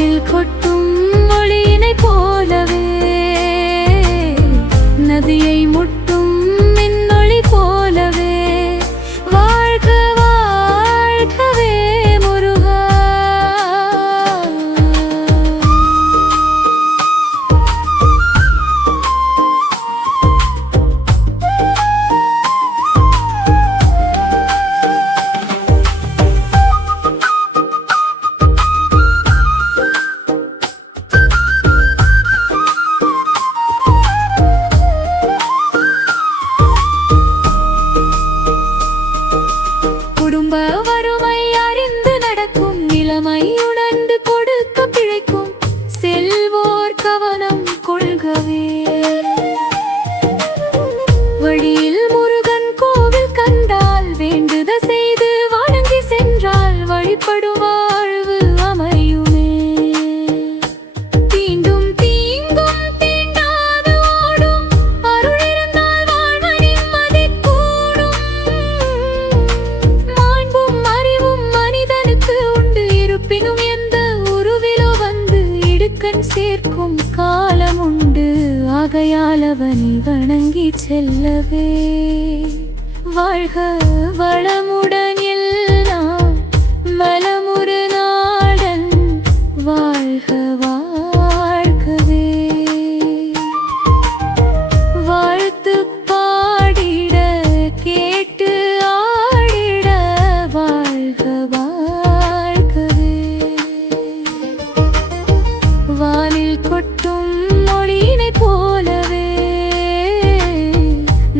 வானில் கொட்டும் மொழியினை போலவே நதியை முட்டும் மின்னொளி போலவே வாழ்க வாழ்கவே முருகா. குடும்ப வறுமை அறிந்து நடக்கும் நிலைமை உணர்ந்து கொடுக்க பிழைக்கும் செல்வோர் கவனம் கொள்கவே. வழியில் முருகன் கோவில் கண்டால் வேண்டுத செய்து வணங்கி சென்றால் வழிபடும் வாழ்வு அமையுமே. தீண்டும் தீங்கும் தீண்டாது ஓடும் அருள் இருந்தால் வாழ்வு நிம்மதி கூடும். மாண்பும் அறிவும் மனிதனுக்கு உண்டு இருப்பினும் எந்த உருவிலோ வந்து இடுக்கண் சேர்க்கும் காலம் உண்டு. ஆகையால் அவனை வணங்கி செல்லவே. வாழ்க வளமுடன் எல்லாம் மலமுறு நாடன் வாழ்க வாழ்கவே. வாழ்த்து பாடிட கேட்டு ஆடிட வாழ்க வாழ்கவே. வானில் கொட்டும் மொழியினை போலவே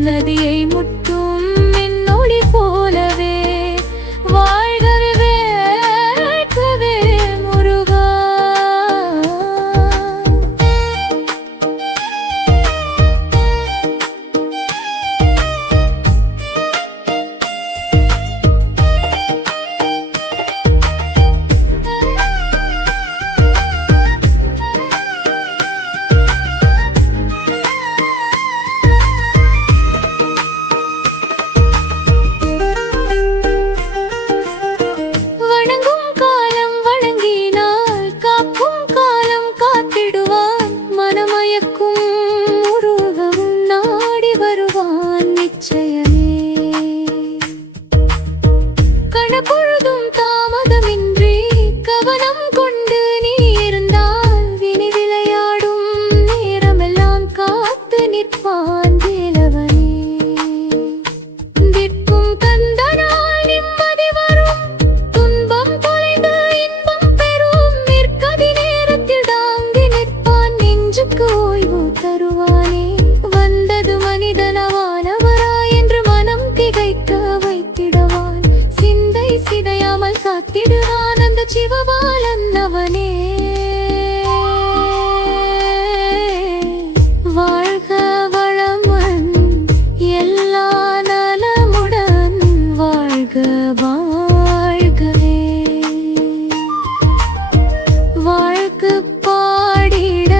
நதியை முட்டும் மின்னொளி போலவே வாழ்கவே வாழ்கவே முருகா. வணங்கும் காலம் வணங்கினால் காக்கும் காலம் காத்திடுவான். மனமயக்கும் முருகன் நாடி வருவான் நிச்சயமே. கணப்பொழுதும் தாமதமின்றி கவனம் கொண்டு நீ இருந்தால் வினி விளையாடும் நேரமெல்லாம் காத்து நிற்பான் வேலவனே. விற்கும் கந்தனால் நிம்மதி வரும் துன்பம் தொலைந்து இன்பம் பெறும். நிற்கதி நேரத்தில் தாங்கி நிற்பான் நெஞ்சுக்கு ஓய்வு தருவானே. வந்தது மனிதனவானவரா என்று மனம் திகைக்க வைத்திடுவான். சிந்தை சிதையாமல் காத்திடுவான் அந்த சிவபாலன் அவனே. வாழ்க வளமுடன் எல்லா நலமுடன் வாழ்க வாழ்கவே. வாழ்க்கு பாடிட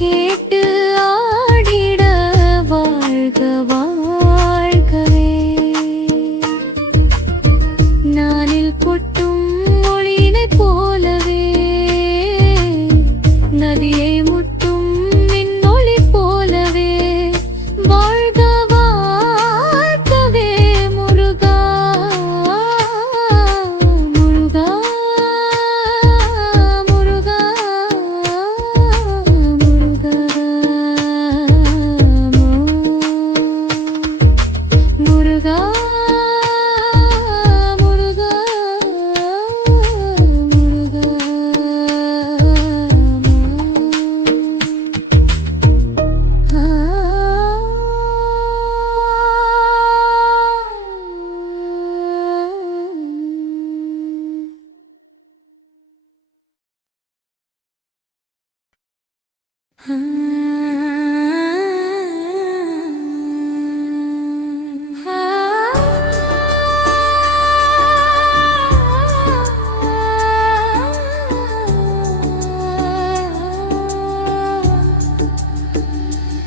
கேட்டு ஆடிட வாழ்க வாழ்கவே. நானில் கொட்டும் மொழியினை போலவே நதியை முட்டும் மின்னொளி போலவே வாழ்க வாழ்கவே முருகா. முருகா முருகா முருகா முருகா முருகா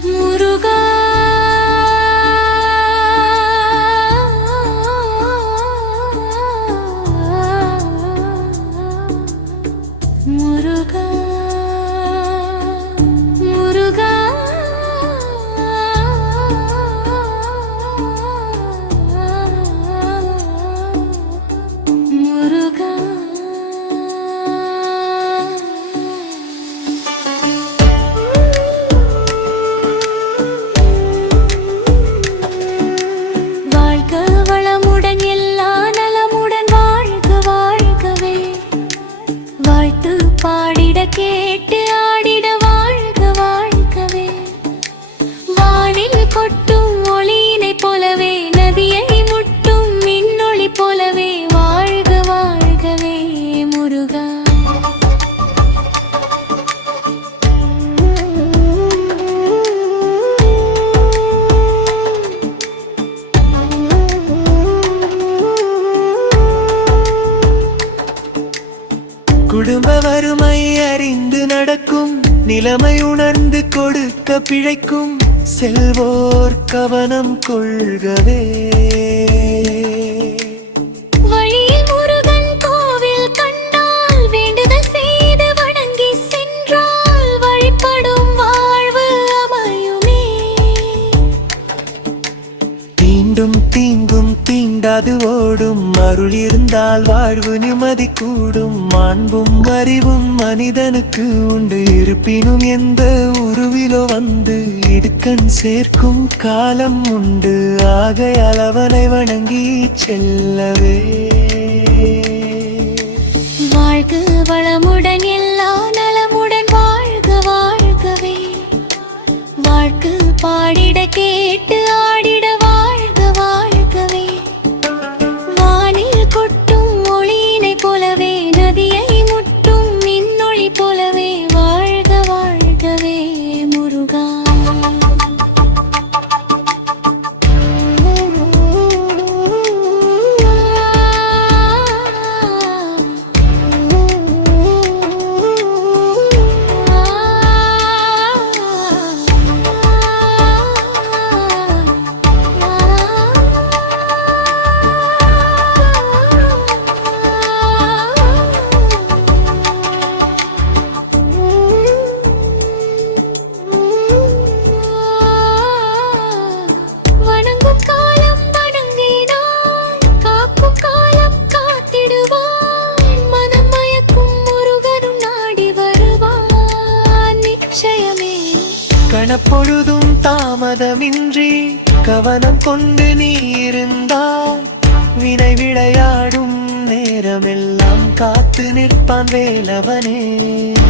முருகா. முருகா முருகா முருகா வாழ்க வளமுடன் எல்லா நலமுடன் வாழ்க வாழ்கவே வாழ்த்து பாடிட கேட்டு ஆடிட வாழ்க வாழ்கவே வானில் கொட்டும் ஒளியினை போலவே நதியை முட்டும் மின்னொளி போலவே வாழ்க வாழ்கவே முருகா குடும்ப வறுமை அறிந்து நடக்கும் நிலைமை உணர்ந்து கொடுக்க பிழைக்கும் செல்வோர் கவனம் கொள்கவே வழியில் முருகன் கோவில் கண்டால் வேண்டுதல் செய்து வணங்கி சென்றால் வழிபடும் வாழ்வு அமையுமே தீண்டும் தீங்கும் தீண்டாது ஓடும் அருள் இருந்தால் வாழ்வு நிம்மதி கூடும் மாண்பும் அறிவும் மனிதனுக்கு உண்டு இருப்பினும் எந்த உருவிலோ வந்து இடுக்கண் சேர்க்கும் காலம் உண்டு ஆகையால் அவனை வணங்கி செல்லவே வாழ்க வளமுடன் எல்லா நலமுடன் வாழ்க வாழ்கவே வாழ்க்கு பாடிட கேட்டு ஆடிட வாழ்க வாழ்கவே வானில் கொட்டும் ஒளியினை போலவே நதியை முட்டும் மின்னொளி போலவே வாழ்க வாழ்கவே முருகா வணங்கும் காலம் வணங்கினான் காக்கும் காலம் காத்திடுவான் மனம் மயக்கும் முருகனும் நாடி வருவான் நிச்சயமே கணப்பொழுதும் தாமதமின்றி கவனம் கொண்டு நீ இருந்தால் வினை விளையாடும் நேரமெல்லாம் காத்து நிற்பான் வேலவனே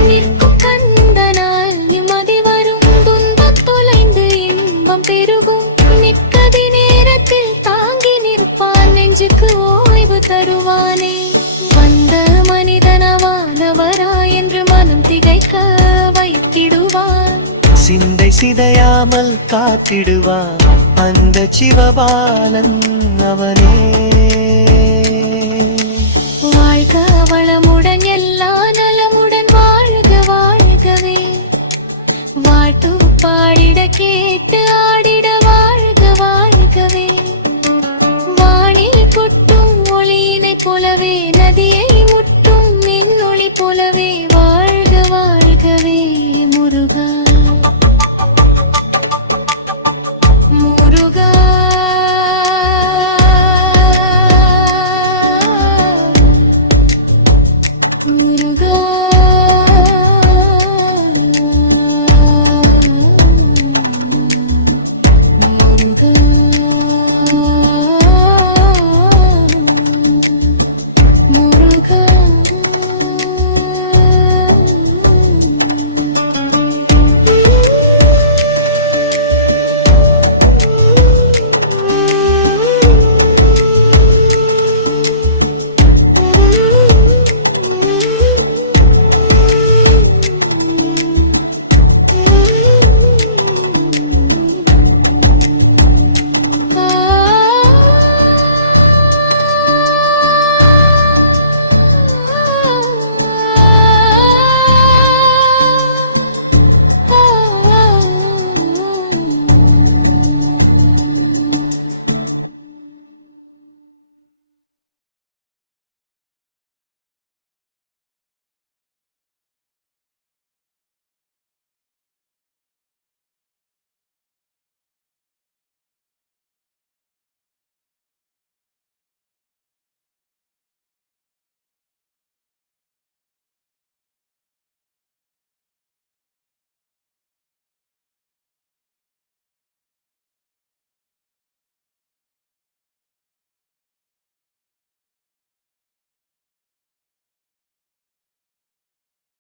நிற்கும் கந்தனால் நிம்மதி வரும் துன்பம் தொலைந்து இன்பம் பெருகும் நிற்கதி நேரத்தில் தாங்கி நிற்பான் நெஞ்சுக்கு ஓய்வு தருவானே வந்த மனிதனவானவரா என்று மனம் திகைக்க வைத்திடுவான் சிந்தை சிதையாமல் காத்திடுவான் அந்த சிவபாலன் அவனே